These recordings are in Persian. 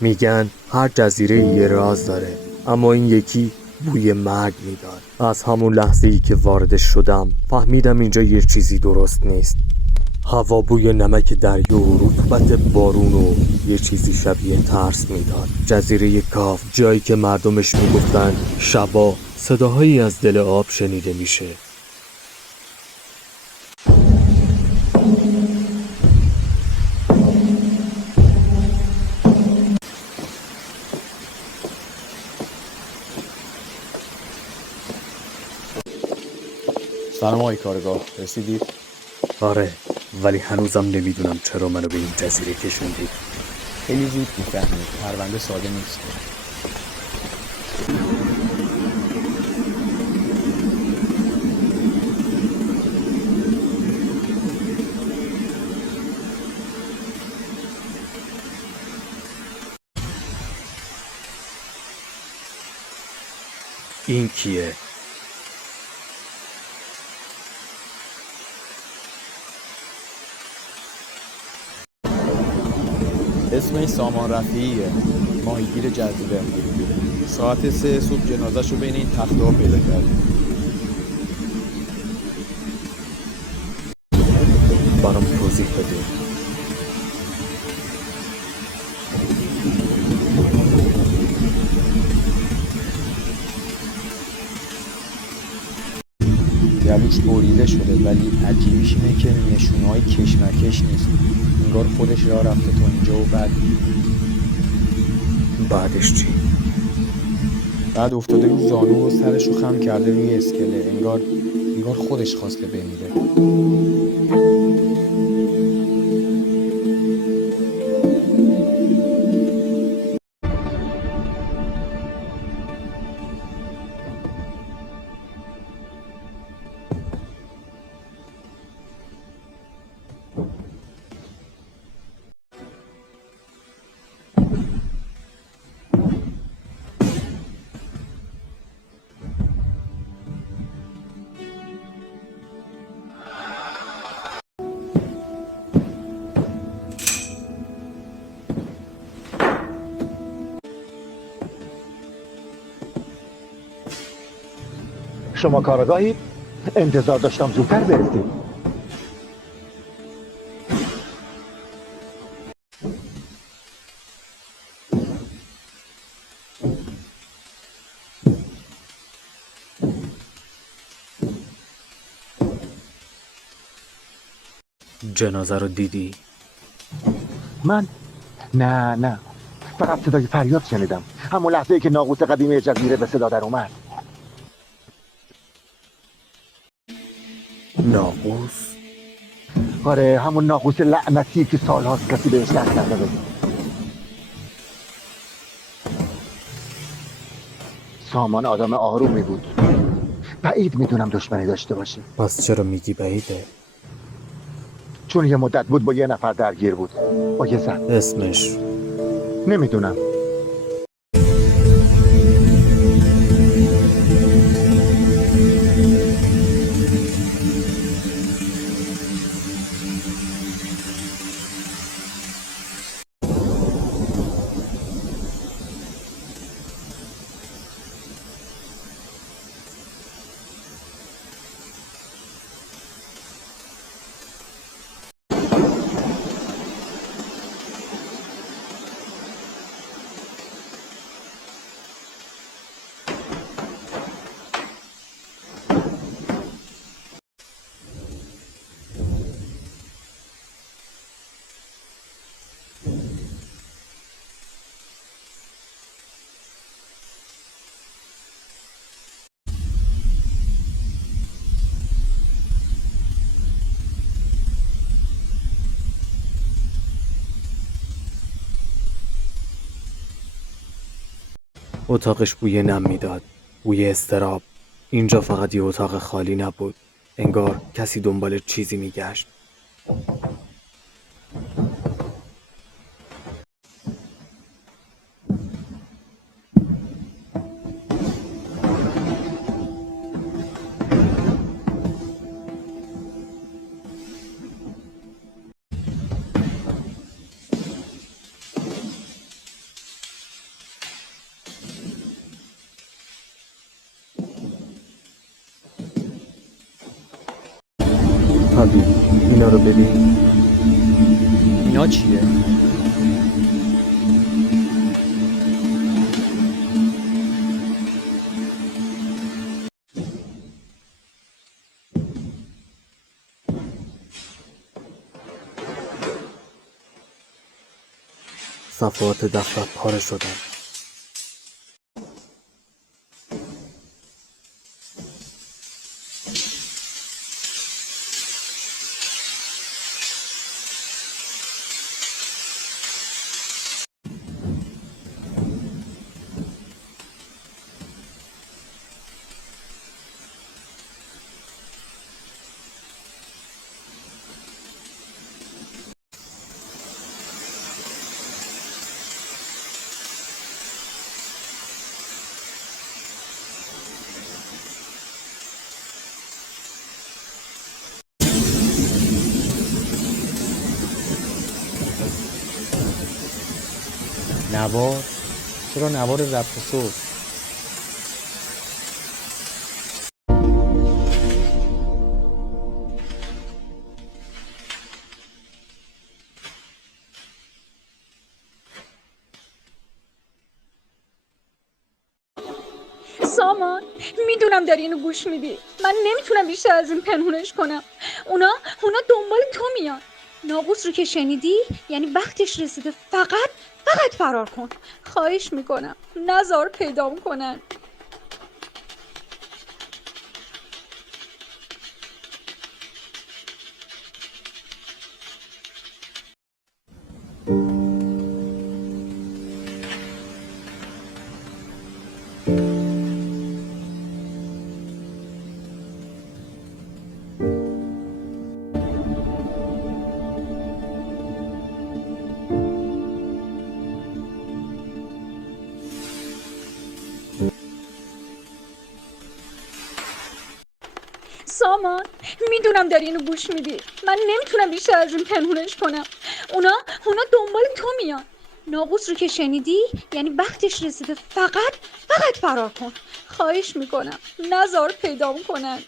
میگن هر جزیره یه راز داره، اما این یکی بوی مرگ میداد. از همون لحظه ای که وارد شدم فهمیدم اینجا یه چیزی درست نیست. هوا بوی نمک دریا و رطوبت بارون و یه چیزی شبیه ترس میداد. جزیره کاف، جایی که مردمش میگفتن شبا صداهایی از دل آب شنیده میشه. سلام آقای کارگاه، رسیدید؟ آره، ولی هنوزم نمیدونم چرا منو به این جزیره کشوندید. خیلی زود میفهمید، پرونده ساده نیست. این کیه؟ اسمش سامان رفیعیه، ماهیگیر جزیره. ساعت 3 صبح جنازه‌شو بین این تخته‌ها پیدا کردیم. برام توضیح بده. گلوش بریده شده، ولی عجیبیش اینه که نشونه‌های کشمکش نیست. انگار خودش راه رفته تا اینجا و بعدش چی؟ بعد افتاده رو زانو و سرشو خم کرده روی اسکله. انگار خودش خواسته بمیره. شما کارگاهید؟ انتظار داشتم زودتر برسید. جنازه رو دیدی؟ من؟ نه، فقط صدای فریاد شنیدم. همون لحظه ای که ناقوس قدیمی جزیره به صدا در اومد. ناقوس؟ آره، همون ناقوس لعنتی که سالهاست کسی بهش دست نزده. سامان آدم آرومی بود. بعید میدونم دشمنی داشته باشه. پس چرا میگی بعیده؟ چون یه مدت بود با یه نفر درگیر بود، با یه زن. اسمش؟ نمیدونم. اتاقش بوی نم میداد، بوی استراب. اینجا فقط یه اتاق خالی نبود، انگار کسی دنبال چیزی میگشت. حبیب اینا رو ببین. اینا چیه؟ صفحات دفتر پاره شدن. نوار؟ چرا نوار ضبط صوت؟ سامان، میدونم داری اینو گوش میدی. من نمیتونم بیشتر از این پنهونش کنم. اونا دنبال تو میان. ناقوس رو که شنیدی یعنی وقتش رسیده. فقط فرار کن. خواهش میکنم نزار پیدام کنن. سامان، میدونم داری اینو گوش میدی. من نمیتونم بیشتر از این پنهونش کنم. اونا دنبال تو میان. ناقوس رو که شنیدی یعنی وقتش رسیده. فقط فرار کن. خواهش میکنم نزار پیدام کنن.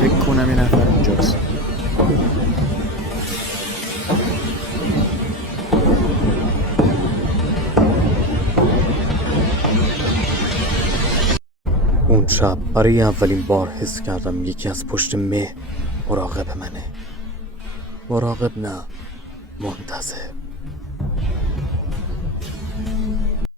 فکر کنم یه نفر اونجاست. اون شب برای اولین بار حس کردم یکی از پشت مه مراقب منه. مراقب نه، منتظر.